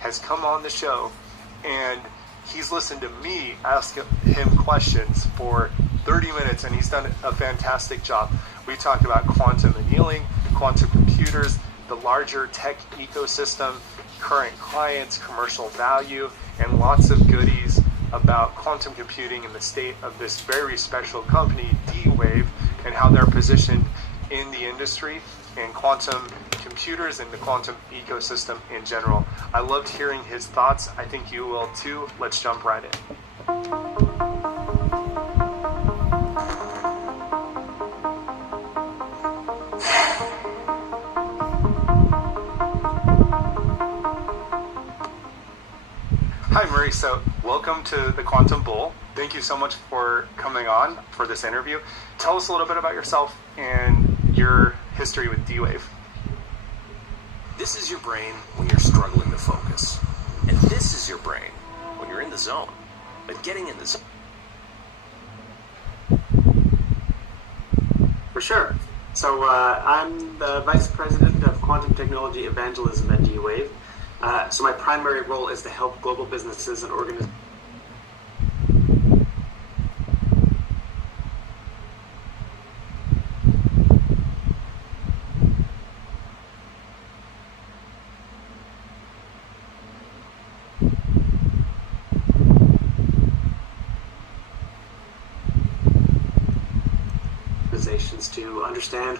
has come on the show, and he's listened to me ask him questions for 30 minutes, and he's done a fantastic job. We talked about quantum annealing, quantum computers, the larger tech ecosystem, current clients, commercial value, and lots of goodies about quantum computing and the state of this very special company, D-Wave, and how they're positioned in the industry and quantum computers and the quantum ecosystem in general. I loved hearing his thoughts. I think you will too. Let's jump right in. Hi, Murray. So welcome to the Quantum Bull. Thank you so much for coming on for this interview. Tell us a little bit about yourself and your history with D-Wave. This is your brain when you're struggling to focus. And this is your brain when you're in the zone. But getting in the zone. For sure. So I'm the Vice President of Quantum Technology Evangelism at D-Wave. So my primary role is to help global businesses and organizations to understand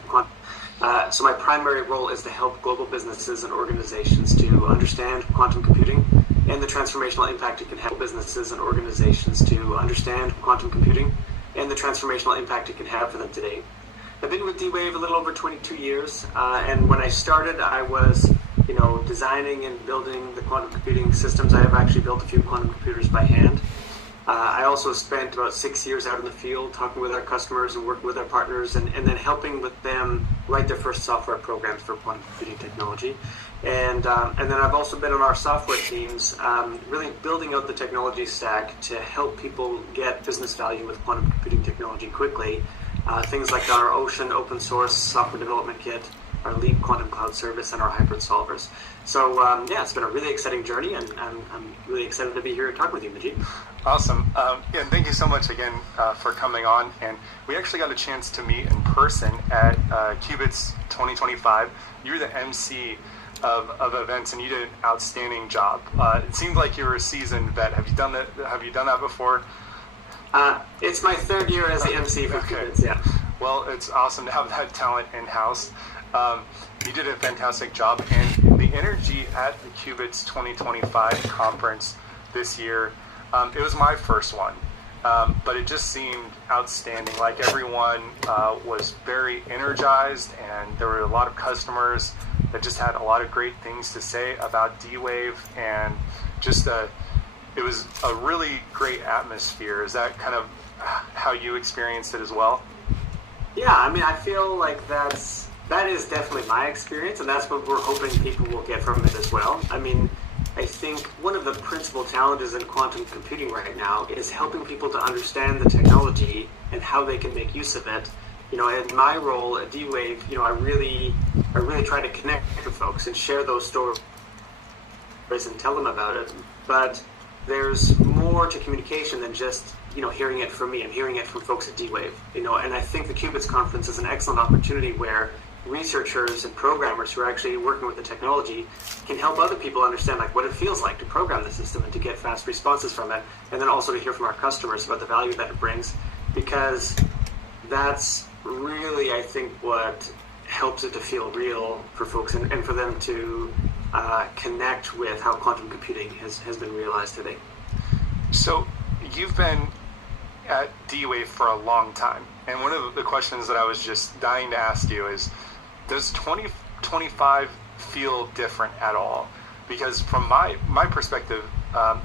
so my primary role is to help global businesses and organizations to understand quantum computing and the transformational impact it can have businesses and organizations to understand quantum computing and the transformational impact it can have for them today. I've been with D-Wave a little over 22 years, and when I started, I was, designing and building the quantum computing systems. I have actually built a few quantum computers by hand. I also spent about 6 years out in the field talking with our customers and working with our partners and then helping with them write their first software programs for quantum computing technology. And then I've also been on our software teams, really building out the technology stack to help people get business value with quantum computing technology quickly. Things like our Ocean open source software development kit, our Leap quantum cloud service, and our hybrid solvers. So it's been a really exciting journey, and I'm really excited to be here to talk with you, Majid. Awesome. And thank you so much again for coming on. And we actually got a chance to meet in person at Qubits 2025. You were the MC of events, and you did an outstanding job. It seemed like you were a seasoned vet. Have you done that before? It's my third year as the MC for Qubits, yeah. Well, it's awesome to have that talent in-house. You did a fantastic job, and the energy at the Qubits 2025 conference this year, it was my first one, but it just seemed outstanding. Like everyone was very energized, and there were a lot of customers that just had a lot of great things to say about D-Wave, and just it was a really great atmosphere. Is that kind of how you experienced it as well? Yeah, I mean, I feel like that is definitely my experience, and that's what we're hoping people will get from it as well. I mean, I think one of the principal challenges in quantum computing right now is helping people to understand the technology and how they can make use of it. In my role at D-Wave, I really try to connect with folks and share those stories and tell them about it. But there's more to communication than just hearing it from me. I'm hearing it from folks at D-Wave. And I think the Qubits conference is an excellent opportunity where researchers and programmers who are actually working with the technology can help other people understand what it feels like to program the system and to get fast responses from it, and then also to hear from our customers about the value that it brings, because that's really, I think, what helps it to feel real for folks and for them to connect with how quantum computing has been realized today. So you've been at D-Wave for a long time, and one of the questions that I was just dying to ask you is, does 2025 feel different at all? Because from my perspective,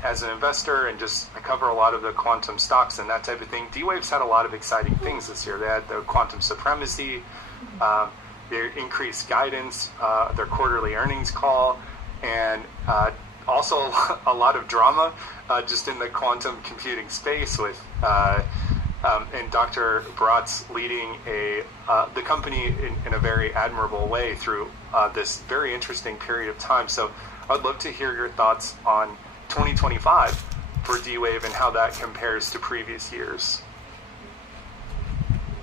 as an investor, and just I cover a lot of the quantum stocks and that type of thing, D-Wave's had a lot of exciting things this year. They had the quantum supremacy, their increased guidance, their quarterly earnings call, and also a lot of drama just in the quantum computing space with and Dr. Bratz leading the company in a very admirable way through this very interesting period of time. So I'd love to hear your thoughts on 2025 for D-Wave and how that compares to previous years.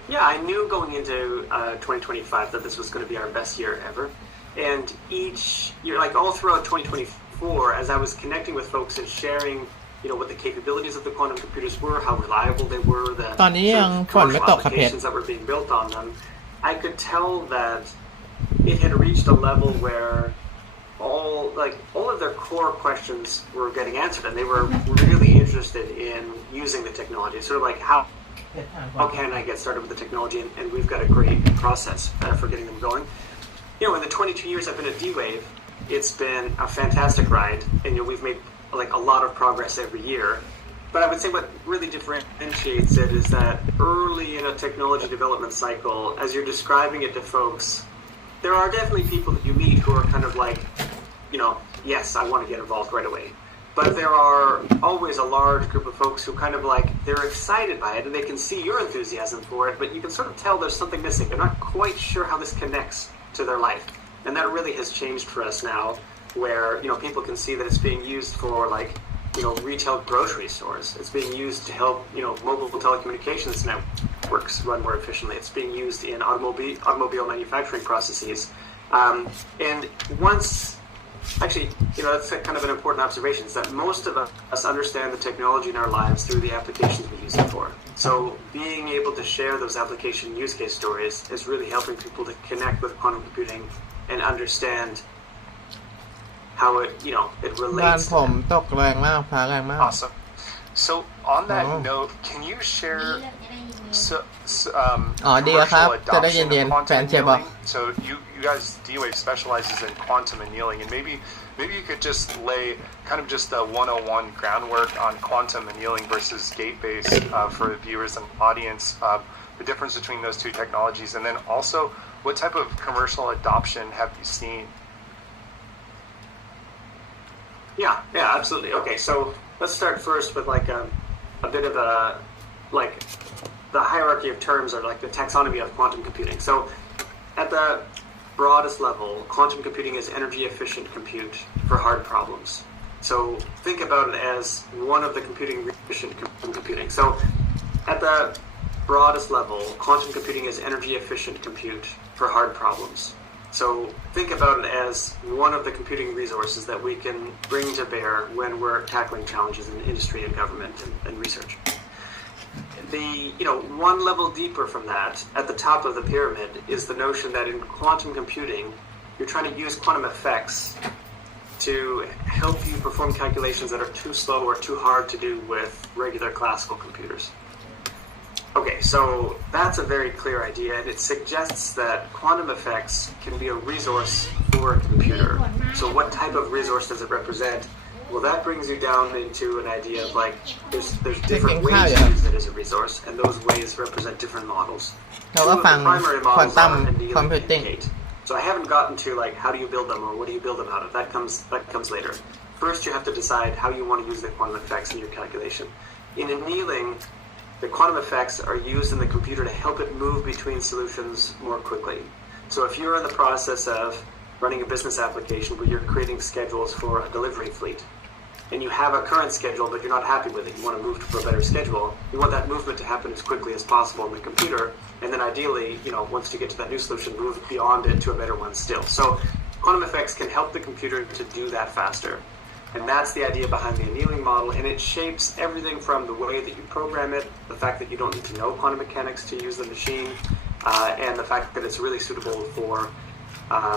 Yeah, I knew going into 2025 that this was going to be our best year ever. And each year, like all throughout 2024, as I was connecting with folks and sharing, what the capabilities of the quantum computers were, how reliable they were, the ตอนนี้ยังฝนไม่ตกครับเพชร applications that were being built on them, I could tell that it had reached a level where all of their core questions were getting answered, and they were really interested in using the technology. Sort of like how can I get started with the technology, and we've got a great process for getting them going. In the 22 years I've been at D-Wave, it's been a fantastic ride, and we've made like a lot of progress every year. But I would say what really differentiates it is that early in a technology development cycle, as you're describing it to folks, there are definitely people that you meet who are kind of like, yes, I want to get involved right away. But there are always a large group of folks who kind of like, they're excited by it and they can see your enthusiasm for it, but you can sort of tell there's something missing. They're not quite sure how this connects to their life. And that really has changed for us now, where, people can see that it's being used for like, retail grocery stores. It's being used to help, mobile telecommunications networks run more efficiently. It's being used in automobile manufacturing processes. And once, actually, that's kind of an important observation, is that most of us understand the technology in our lives through the applications we use it for. So being able to share those application use case stories is really helping people to connect with quantum computing and understand how it, it บ้าน relates ผมตกแรงมากฟ้าแรงมาก Awesome. So on that note, can you shareดีครับ commercial จะได้ adoption เย็น of ๆแฟน quantum เชียร์บอก annealing? So you guys, D-Wave specializes in quantum annealing, and maybe you could just lay kind of just a 101 groundwork on quantum annealing versus gate-based for the viewers and audience, the difference between those two technologies, and then also what type of commercial adoption have you seen? Yeah, absolutely. Okay, so let's start first with like a bit of the hierarchy of terms, or like the taxonomy of quantum computing. So at the broadest level, quantum computing is energy efficient compute for hard problems. So think about it as one of the efficient computing. So at the broadest level, quantum computing is energy efficient compute for hard problems. So think about it as one of the computing resources that we can bring to bear when we're tackling challenges in industry and government and research. One level deeper from that, at the top of the pyramid, is the notion that in quantum computing, you're trying to use quantum effects to help you perform calculations that are too slow or too hard to do with regular classical computers. Okay, so that's a very clear idea, and it suggests that quantum effects can be a resource for a computer. So what type of resource does it represent? Well, that brings you down into an idea of like, there's different ways to use it as a resource, and those ways represent different models. เราก็ฟัง Primary ควอน models ตัม are คอมพิว annealing ติ้ง and gate. So I haven't gotten to like, how do you build them, or what do you build them out of? That comes later. First, you have to decide how you want to use the quantum effects in your calculation. In annealing, the quantum effects are used in the computer to help it move between solutions more quickly. So if you're in the process of running a business application where you're creating schedules for a delivery fleet, and you have a current schedule but you're not happy with it, you want to move to a better schedule, you want that movement to happen as quickly as possible in the computer, and then ideally, once you get to that new solution, move beyond it to a better one still. So quantum effects can help the computer to do that faster. And that's the idea behind the annealing model, and it shapes everything from the way that you program it, the fact that you don't need to know quantum mechanics to use the machine, and the fact that it's really suitable for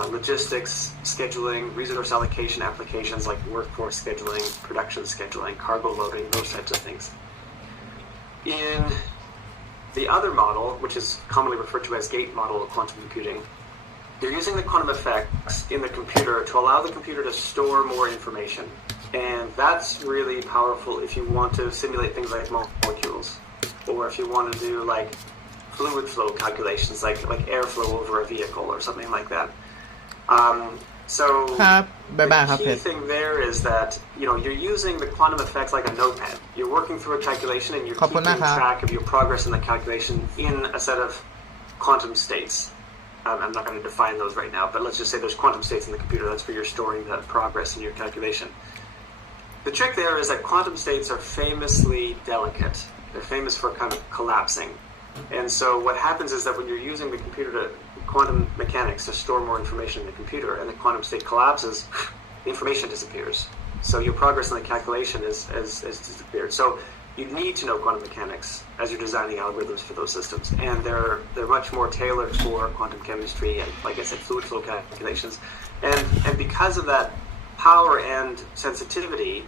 logistics, scheduling, resource allocation applications like workforce scheduling, production scheduling, cargo loading, those types of things. In the other model, which is commonly referred to as gate model of quantum computing, you're using the quantum effects in the computer to allow the computer to store more information. And that's really powerful if you want to simulate things like molecules, or if you want to do like fluid flow calculations, like airflow over a vehicle or something like that. So the key thing there is that you're using the quantum effects like a notepad. You're working through a calculation and you're keeping track of your progress in the calculation in a set of quantum states. I'm not going to define those right now, but let's just say there's quantum states in the computer. That's where you're storing the progress in your calculation. The trick there is that quantum states are famously delicate. They're famous for kind of collapsing. And so what happens is that when you're using the computer quantum mechanics to store more information in the computer, and the quantum state collapses, the information disappears. So your progress in the calculation has disappeared. So you need to know quantum mechanics as you're designing algorithms for those systems. And they're much more tailored for quantum chemistry and, like I said, fluid flow calculations. And because of that power and sensitivity,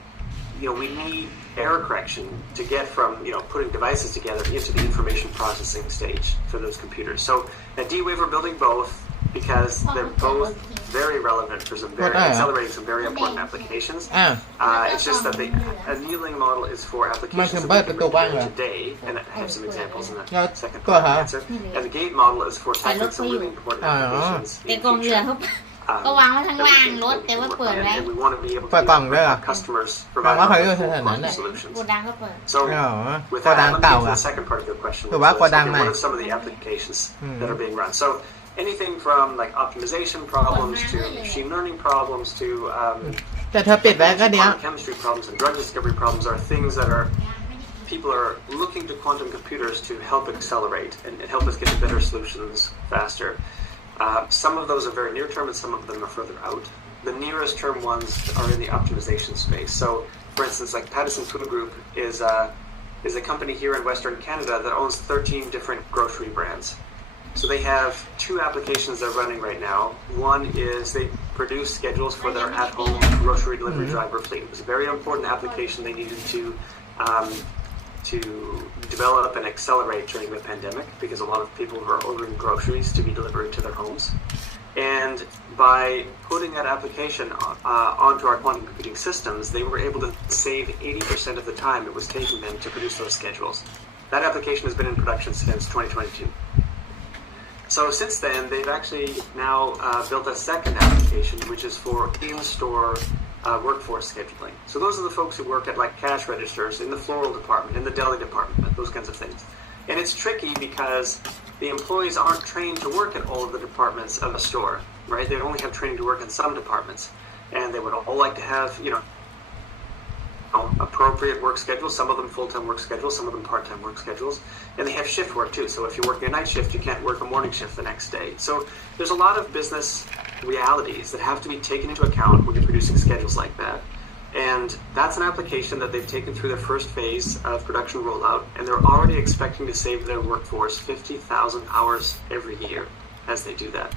we need error correction to get from, putting devices together into the information processing stage for those computers. So at D-Wave, we're building both because they're both very relevant for accelerating some very important applications. It's just that the annealing model is for applications that we can work with today, and I have some examples in the second part of the answer. And the gate model is for tackling some really important applications in the future. ก็วางไว้ข้างล่างรถแต่ว่าเปิดไว้ And we want to be able to เปิดกล่องด้วยเหรอ give our customers แปลว่า provide เขาอยู่แถวๆนั้นแหละ solutions. โกดังก็เปิด So อ๋อ with โก that, ดัง let me เก่า get to อ่ะ the second part of your question. หรือว่าโกดัง Okay, ใหม่ what are some of the applications that are being run? So anything from like optimization problems to machine learning problems to แต่เธอปิดไว้ก็เดี๋ยว quantum chemistry problems and drug discovery problems are things that people are looking to quantum computers to help accelerate and help us get to better solutions faster. Some of those are very near term and some of them are further out. The nearest term ones are in the optimization space. So, for instance, like Pattison Food Group is a company here in Western Canada that owns 13 different grocery brands. So they have two applications they're running right now. One is they produce schedules for their at-home grocery delivery driver fleet. It was a very important application they needed to develop and accelerate during the pandemic because a lot of people were ordering groceries to be delivered to their homes. And by putting that application onto our quantum computing systems, they were able to save 80% of the time it was taking them to produce those schedules. That application has been in production since 2022. So since then, they've actually now built a second application, which is for in-store workforce scheduling. So those are the folks who work at like cash registers, in the floral department, in the deli department, those kinds of things. And it's tricky because the employees aren't trained to work at all of the departments of a store, right? They only have training to work in some departments. And they would all like to have, appropriate work schedules, some of them full-time work schedules, some of them part-time work schedules. And they have shift work too. So if you're working a night shift, you can't work a morning shift the next day. So there's a lot of business realities that have to be taken into account when you're producing schedules like that. And that's an application that they've taken through their first phase of production rollout, and they're already expecting to save their workforce 50,000 hours every year as they do that.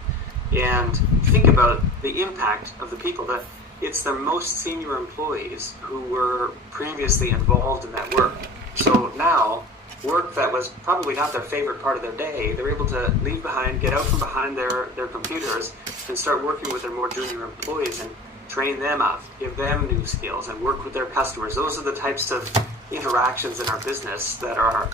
And think about the impact of the people that it's their most senior employees who were previously involved in that work. So now, work that was probably not their favorite part of their day, they're able to leave behind, get out from behind their computers, and start working with their more junior employees and train them up, give them new skills, and work with their customers. Those are the types of interactions in our business that are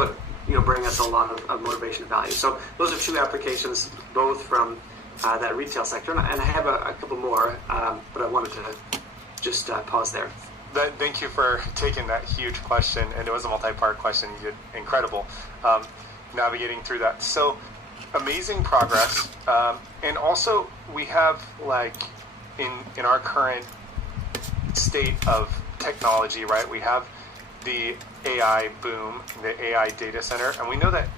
what bring us a lot of motivation and value. So those are two applications, both from that retail sector, and I have a couple more, but I wanted to just pause there. Thank you for taking that huge question, and it was a multi-part question. You did incredible navigating through that. So amazing progress, and also we have like in our current state of technology, right? We have the AI boom, the AI data center, and we know that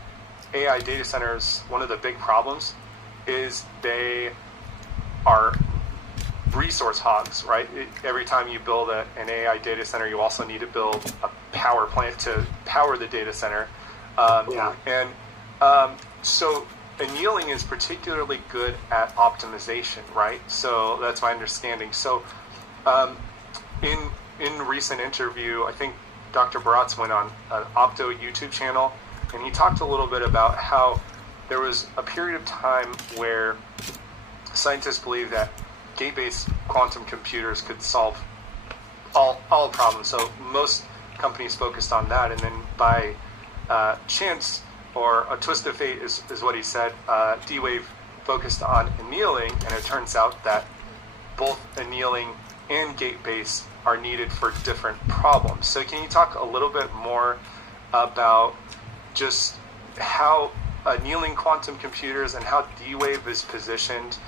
AI data centers, one of the big problems is they are resource hogs, right? Every time you build an AI data center, you also need to build a power plant to power the data center. So annealing is particularly good at optimization, right? So that's my understanding. So in recent interview, I think Dr. Baratz went on an Opto YouTube channel, and he talked a little bit about how there was a period of time where scientists believed that gate-based quantum computers could solve all problems. So most companies focused on that, and then by chance or a twist of fate is what he said, D-Wave focused on annealing, and it turns out that both annealing and gate-based are needed for different problems. So can you talk a little bit more about just how annealing quantum computers and how D-Wave is positioned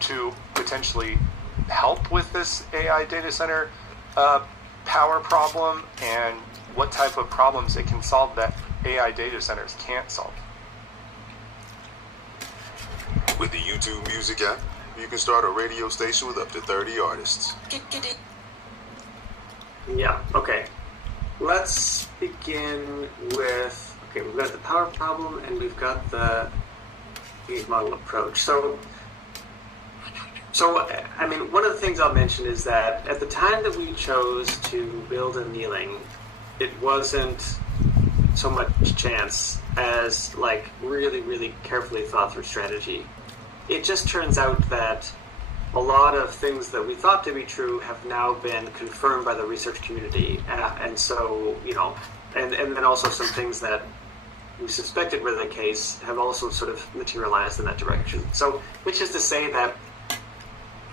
to potentially help with this AI data center power problem, and what type of problems it can solve that AI data centers can't solve. With the YouTube Music app, you can start a radio station with up to 30 artists. Yeah, okay. Let's begin with, okay, we've got the power problem and we've got the gate model approach. So, I mean, one of the things I'll mention is that at the time that we chose to build annealing, it wasn't so much chance as like really, really carefully thought through strategy. It just turns out that a lot of things that we thought to be true have now been confirmed by the research community. And so, you know, and then also some things that we suspected were the case have also sort of materialized in that direction. So, which is to say that,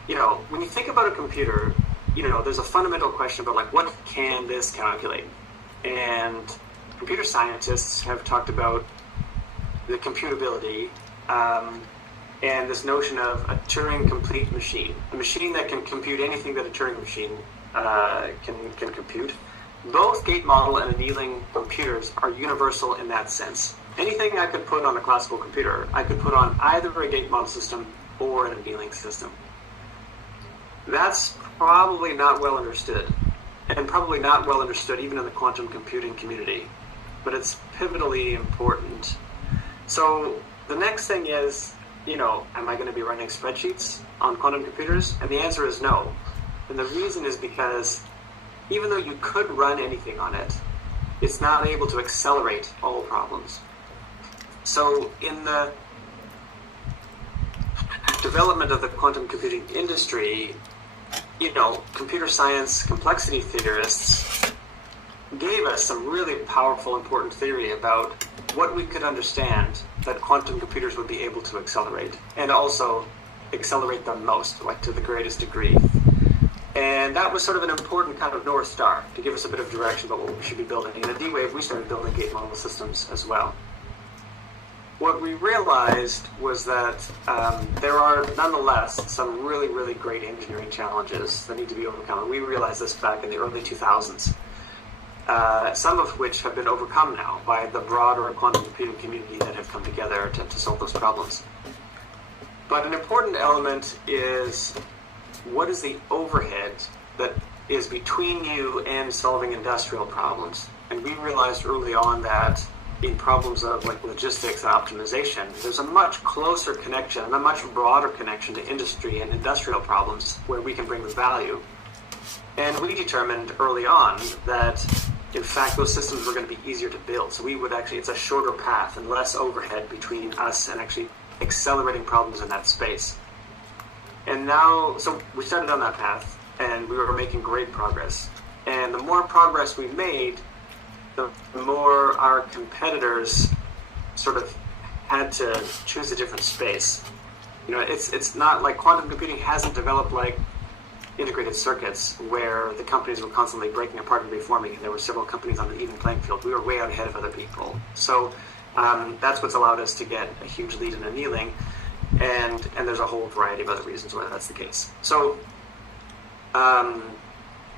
you know, when you think about a computer, you know, there's a fundamental question about, like, what can this calculate? And computer scientists have talked about the computability and this notion of a Turing-complete machine, a machine that can compute anything that a Turing machine can compute. Both gate model and annealing computers are universal in that sense. Anything I could put on a classical computer, I could put on either a gate model system or an annealing system. That's probably not well understood, and probably not well understood even in the quantum computing community, but it's pivotally important. So the next thing is, you know, am I going to be running spreadsheets on quantum computers? And the answer is no. And the reason is because even though you could run anything on it, it's not able to accelerate all problems. So in the development of the quantum computing industry, you know, computer science complexity theorists gave us some really powerful, important theory about what we could understand that quantum computers would be able to accelerate, and also accelerate them most, like to the greatest degree. And that was sort of an important kind of North Star to give us a bit of direction about what we should be building. In the D-Wave, we started building gate model systems as well. What we realized was that there are nonetheless some really, really great engineering challenges that need to be overcome. And we realized this back in the early 2000s. Some of which have been overcome now by the broader quantum computing community that have come together to solve those problems. But an important element is, what is the overhead that is between you and solving industrial problems? And we realized early on that in problems of like logistics and optimization, there's a much closer connection and a much broader connection to industry and industrial problems where we can bring the value. And we determined early on that, in fact, those systems were going to be easier to build. So we would actually, it's a shorter path and less overhead between us and actually accelerating problems in that space. And now, so we started on that path, and we were making great progress. And the more progress we made, the more our competitors sort of had to choose a different space. You know, it's not like quantum computing hasn't developed like integrated circuits where the companies were constantly breaking apart and reforming, and there were several companies on an even playing field. We were way out ahead of other people. So that's what's allowed us to get a huge lead in annealing, and there's a whole variety of other reasons why that's the case. So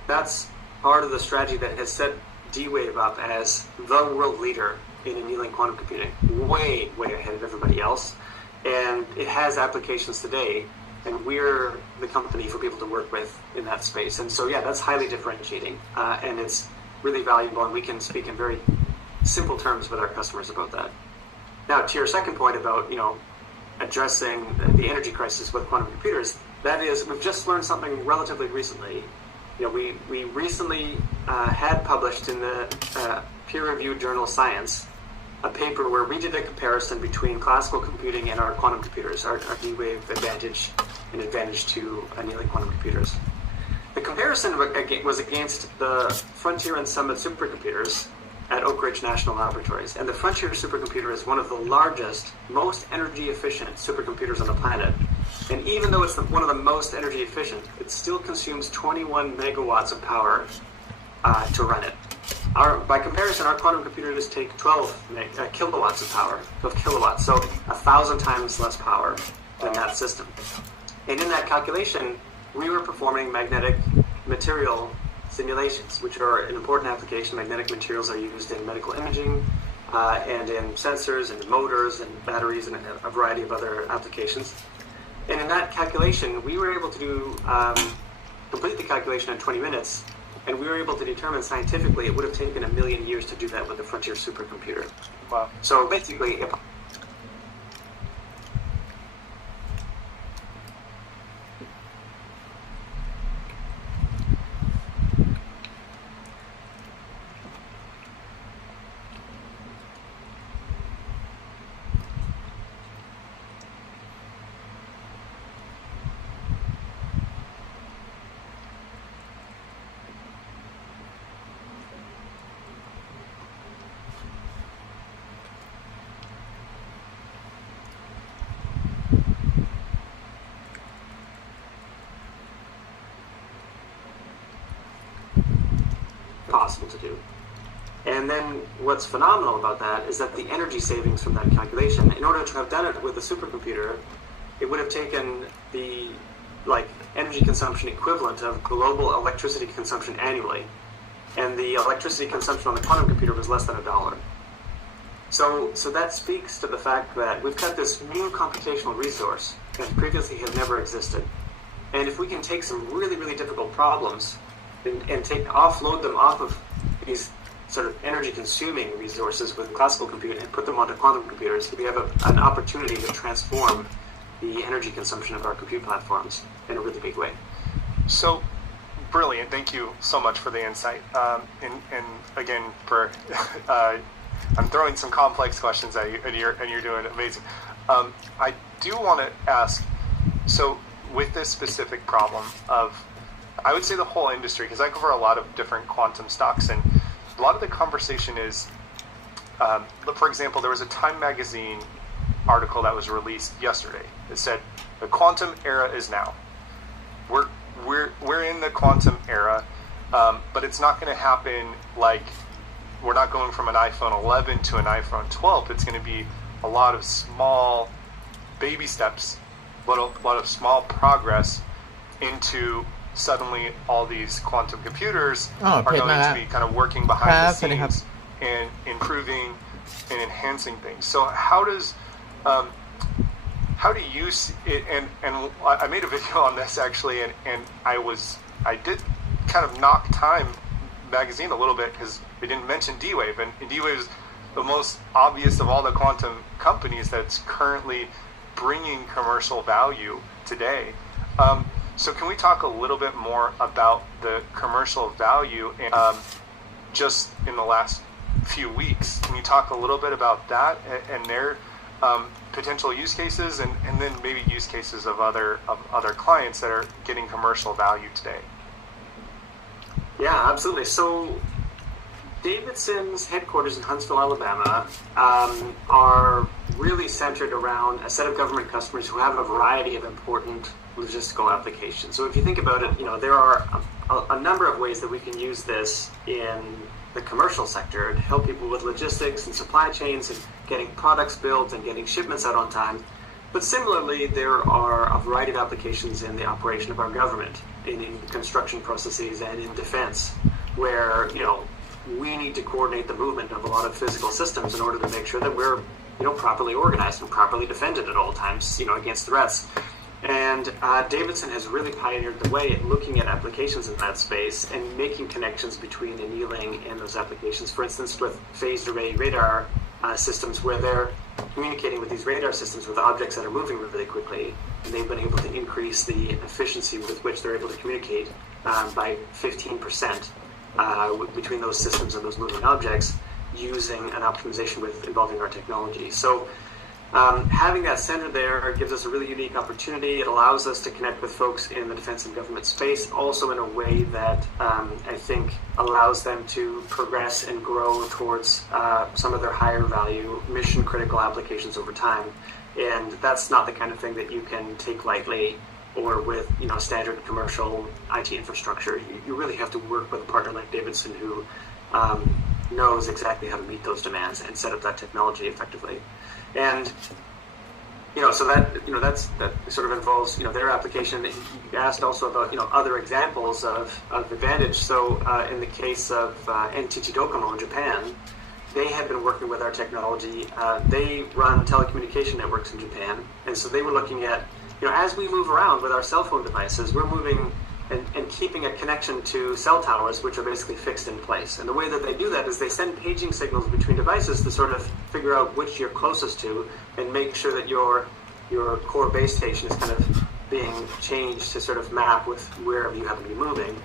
that's part of the strategy that has set D-Wave up as the world leader in annealing quantum computing, way, way ahead of everybody else. And it has applications today, and we're the company for people to work with in that space. And so, yeah, that's highly differentiating, and it's really valuable, and we can speak in very simple terms with our customers about that. Now, to your second point about, you know, addressing the energy crisis with quantum computers, that is, we've just learned something relatively recently. You know, we recently had published in the peer-reviewed journal Science a paper where we did a comparison between classical computing and our quantum computers, our D-Wave advantage and advantage to annealing quantum computers. The comparison was against the Frontier and Summit supercomputers at Oak Ridge National Laboratories. And the Frontier supercomputer is one of the largest, most energy-efficient supercomputers on the planet. And even though it's one of the most energy efficient, it still consumes 21 megawatts of power to run it. By comparison, our quantum computers take 12 kilowatts of power, 12 kilowatts, so 1,000 times less power than that system. And in that calculation, we were performing magnetic material simulations, which are an important application. Magnetic materials are used in medical imaging and in sensors and motors and batteries and a variety of other applications. And in that calculation, we were able to complete the calculation in 20 minutes, and we were able to determine scientifically it would have taken 1 million years to do that with the Frontier supercomputer. Wow. So basically, if possible to do. And then what's phenomenal about that is that the energy savings from that calculation, in order to have done it with a supercomputer, it would have taken the energy consumption equivalent of global electricity consumption annually. And the electricity consumption on the quantum computer was less than $1. So that speaks to the fact that we've got this new computational resource that previously had never existed. And if we can take some really, really difficult problems and offload them off of these sort of energy-consuming resources with classical computing and put them onto quantum computers, we have an opportunity to transform the energy consumption of our compute platforms in a really big way. So, brilliant. Thank you so much for the insight. And again, I'm throwing some complex questions at you, and you're doing amazing. I do want to ask, so with this specific problem of, I would say the whole industry, because I cover a lot of different quantum stocks, and a lot of the conversation is, for example, there was a Time magazine article that was released yesterday that said the quantum era is now. We're in the quantum era, but it's not going to happen like we're not going from an iPhone 11 to an iPhone 12. It's going to be a lot of small baby steps, a lot of small progress into suddenly all these quantum computers are going to be kind of working behind the scenes and improving and enhancing things. So how do you see it? And I made a video on this actually, and I did kind of knock Time magazine a little bit because we didn't mention D-Wave, and D-Wave is the most obvious of all the quantum companies that's currently bringing commercial value today. So can we talk a little bit more about the commercial value just in the last few weeks? Can you talk a little bit about that and their potential use cases, and then maybe use cases of other clients that are getting commercial value today? Yeah, absolutely. So Davidson's headquarters in Huntsville, Alabama, are really centered around a set of government customers who have a variety of important logistical applications. So if you think about it, there are a number of ways that we can use this in the commercial sector to help people with logistics and supply chains and getting products built and getting shipments out on time. But similarly, there are a variety of applications in the operation of our government, in construction processes and in defense, where, we need to coordinate the movement of a lot of physical systems in order to make sure that we're, properly organized and properly defended at all times, against threats. And Davidson has really pioneered the way in looking at applications in that space and making connections between annealing and those applications. For instance, with phased array radar systems, where they're communicating with these radar systems with objects that are moving really quickly, and they've been able to increase the efficiency with which they're able to communicate by 15% between those systems and those moving objects, using an optimization involving our technology. So having that center there gives us a really unique opportunity. It allows us to connect with folks in the defense and government space, also in a way that I think allows them to progress and grow towards some of their higher value mission critical applications over time. And that's not the kind of thing that you can take lightly or with standard commercial IT infrastructure. You really have to work with a partner like Davidson who knows exactly how to meet those demands and set up that technology effectively. And so that sort of involves their application. You asked also about other examples of advantage. So in the case of NTT Docomo in Japan, they have been working with our technology. They run telecommunication networks in Japan, and so they were looking at as we move around with our cell phone devices, we're moving and keeping a connection to cell towers, which are basically fixed in place. And the way that they do that is they send paging signals between devices to sort of figure out which you're closest to and make sure that your core base station is kind of being changed to sort of map with wherever you happen to be moving.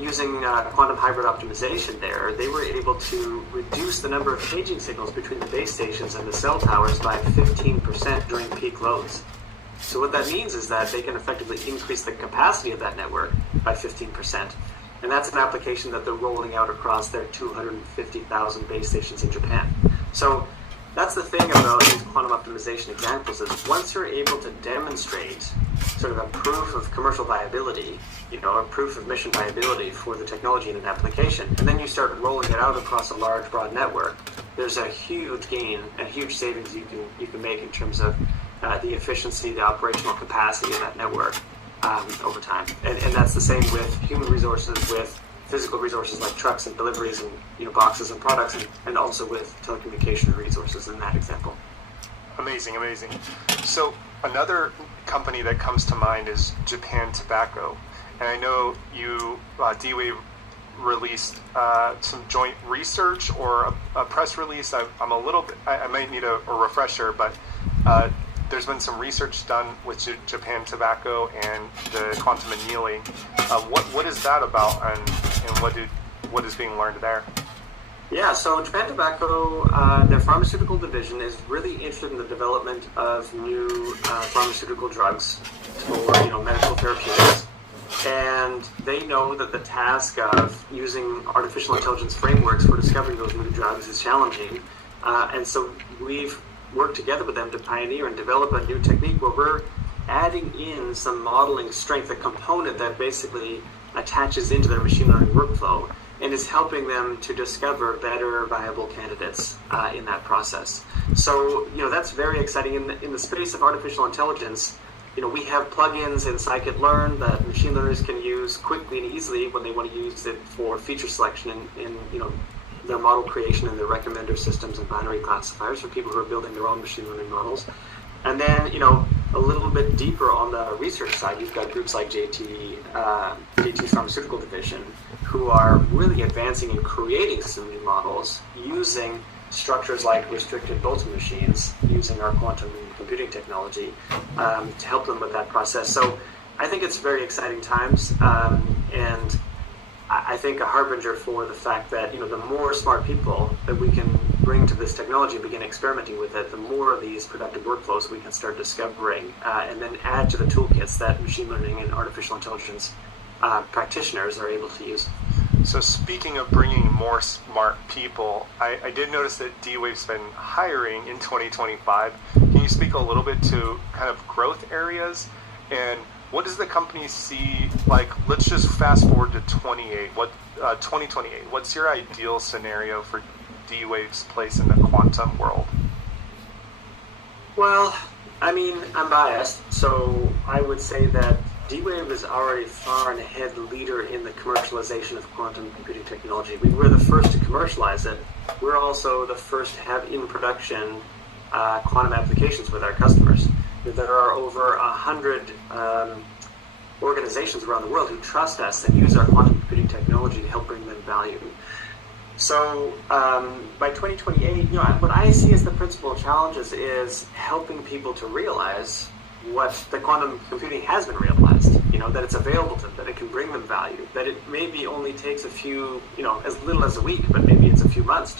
Using quantum hybrid optimization there, they were able to reduce the number of paging signals between the base stations and the cell towers by 15% during peak loads. So what that means is that they can effectively increase the capacity of that network by 15%. And that's an application that they're rolling out across their 250,000 base stations in Japan. So that's the thing about these quantum optimization examples is once you're able to demonstrate sort of a proof of commercial viability, a proof of mission viability for the technology in an application, and then you start rolling it out across a large, broad network, there's a huge gain and huge savings you can make in terms of the efficiency, the operational capacity of that network over time. And that's the same with human resources, with physical resources like trucks and deliveries and boxes and products, and also with telecommunication resources in that example. Amazing. So another company that comes to mind is Japan Tobacco. And I know you, D-Wave, released some joint research or a press release. I'm a little bit, I might need a refresher, but there's been some research done with Japan Tobacco and the quantum annealing. What is that about, and what is being learned there? Yeah, so Japan Tobacco, their pharmaceutical division, is really interested in the development of new pharmaceutical drugs for medical therapeutics. And they know that the task of using artificial intelligence frameworks for discovering those new drugs is challenging. And so we've worked together with them to pioneer and develop a new technique where we're adding in some modeling strength, a component that basically attaches into their machine learning workflow and is helping them to discover better viable candidates in that process. So, that's very exciting. In the space of artificial intelligence, we have plugins in scikit-learn that machine learners can use quickly and easily when they want to use it for feature selection in their model creation and their recommender systems and binary classifiers for people who are building their own machine learning models. And then, a little bit deeper on the research side, you've got groups like JT's pharmaceutical division who are really advancing and creating some new models using structures like restricted Boltzmann machines, using our quantum computing technology to help them with that process. So I think it's very exciting times, and I think a harbinger for the fact that the more smart people that we can bring to this technology and begin experimenting with it, the more of these productive workflows we can start discovering and then add to the toolkits that machine learning and artificial intelligence practitioners are able to use. So speaking of bringing more smart people, I did notice that D-Wave's been hiring in 2025. Can you speak a little bit to kind of growth areas, and what does the company see? Like, let's just fast forward to 2028. What's your ideal scenario for D-Wave's place in the quantum world? Well, I'm biased, so I would say that D-Wave is already far and ahead leader in the commercialization of quantum computing technology. We were the first to commercialize it. We're also the first to have in production quantum applications with our customers. There are over 100 organizations around the world who trust us and use our quantum computing technology to help bring them value. So by 2028, what I see as the principal challenges is helping people to realize what the quantum computing has been realized, that it's available to them, that it can bring them value, that it maybe only takes a few, as little as a week, but maybe it's a few months